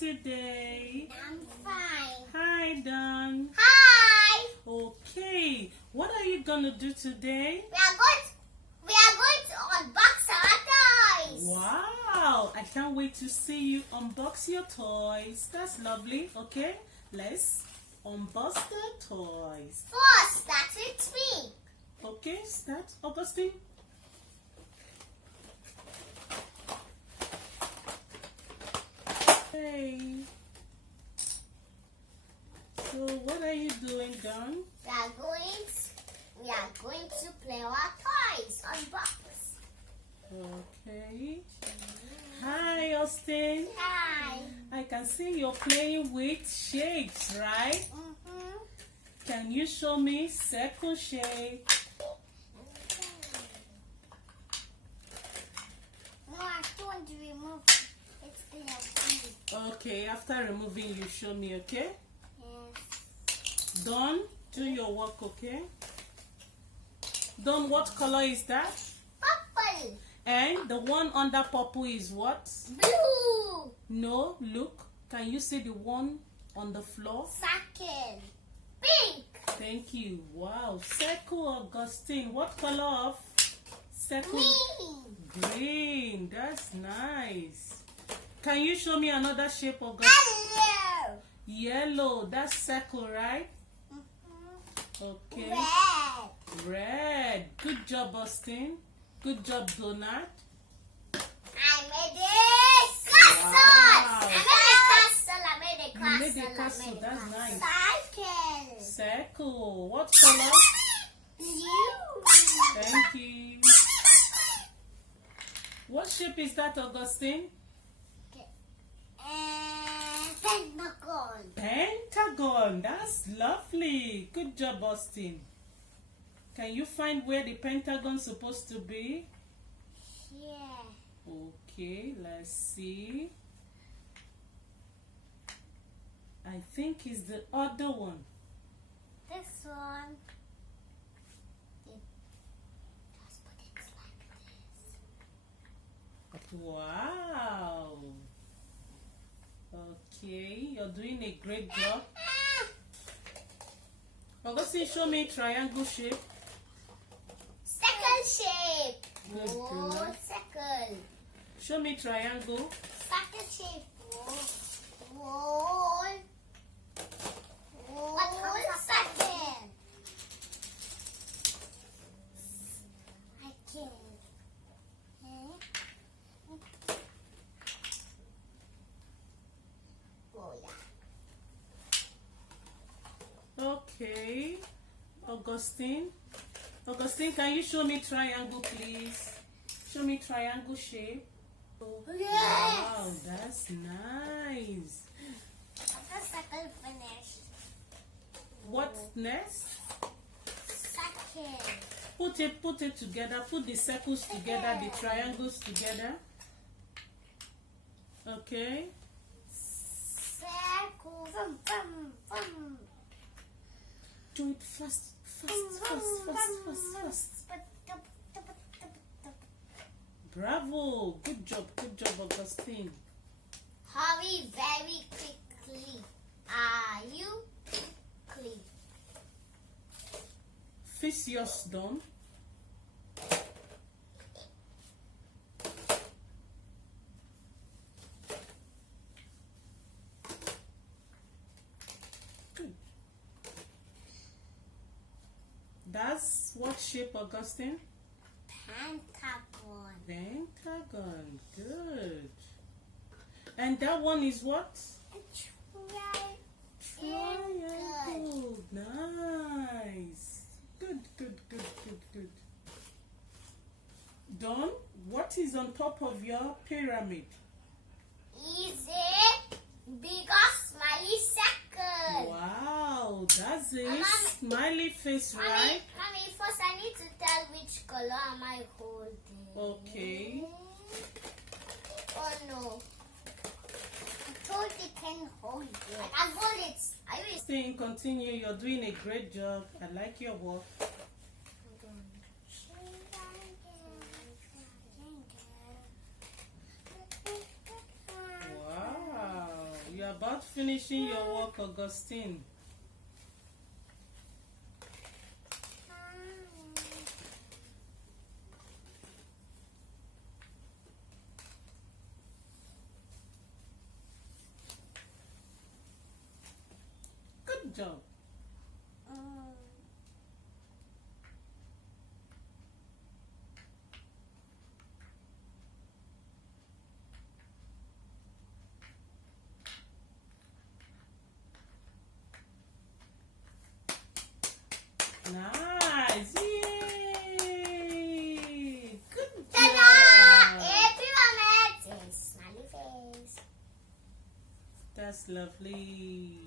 today? I'm fine. Hi, Dawn. Hi. Okay, what are you gonna do today? We are going to unbox our toys. Wow, I can't wait to see you unbox your toys. That's lovely. Okay, let's unbox the toys. First, that's it me. Okay, start, Augustine. Hey. So what are you doing, Dawn? We are going to play our toys. Unbox. Okay. Hi, Austin. Hi. I can see you're playing with shapes, right? Can you show me circle shape? No, I still want to remove it's the Okay, after removing, you show me, okay? Yes. Dawn, do your work, okay? Dawn, what color is that? Purple. And the one under purple is what? Blue. No, look. Can you see the one on the floor? Second. Pink. Thank you. Wow. Circle, Augustine. What color of circle? Green. Green. That's nice. Can you show me another shape, Augustine? Hello. Yellow. That's circle, right? Okay. Red. Red. Good job, Austin. Good job, Donut. I made a castle. Wow. I made a castle. You made a castle. That's nice. Cycle. Circle. What color? Blue. Thank you. What shape is that, Augustine? Pentagon. Pentagon. That's lovely. Good job, Austin. Can you find where the pentagon's supposed to be? Yeah. Okay, let's see. I think it's the other one. This one. Just put it like this. Wow. Okay, you're doing a great job. Augustine, show me triangle shape. Circle shape. Good, Oh, good. circle. Show me triangle. Circle shape. Wall. Wall. Circle. I can. Oh yeah. Okay. Augustine. Augustine, can you show me triangle, please? Show me triangle shape. Wow, that's nice. The circle finished. What next? Circle. Put it together. Put the circles together, the triangles together. Okay. Circle. Do it fast. Bravo. Good job, Augustine. Hurry very quickly. Are you quickly? Fix yours done. Good. That's what shape, Augustine? Pentagon. Pentagon. Good. And that one is what? Triangle. Nice. Good. Dawn, what is on top of your pyramid? Is it bigger smiley circle? Wow, that's a Mommy. smiley face, right? Mommy, first I need to tell which color am I holding. Okay. Oh no. I told you can hold it. I can hold it. Are you Staying, continue. You're doing a great job. I like your work. about finishing your work, Augustine. Good job. Nice. Yay. Good job. Everyone makes a smiley face. That's lovely.